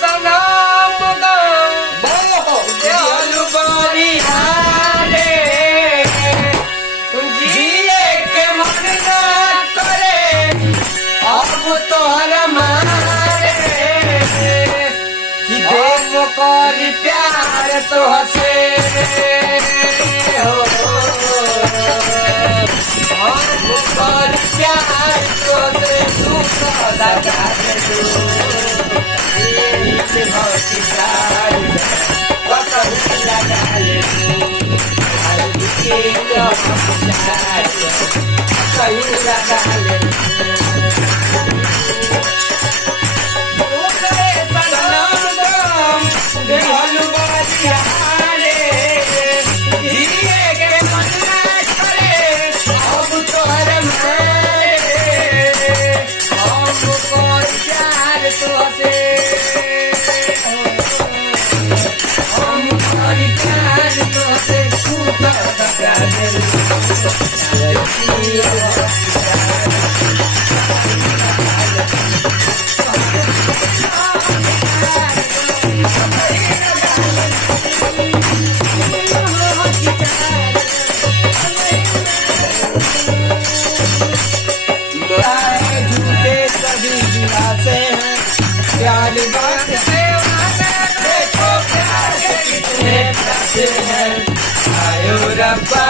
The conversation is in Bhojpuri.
सनम दयालु बलिहारे जिए के मन ना करे अब तोहरा मारे कि देव करी प्यार तो हसे हो कर प्यार तो से तू सदा गाने तू इसे भक्ति प्यार कतहु लगा ले तू हर के जो प्यार कहीं लगा ले प्यार बात से देखो प्यार के कितने पैसे हैं आयो रब्बा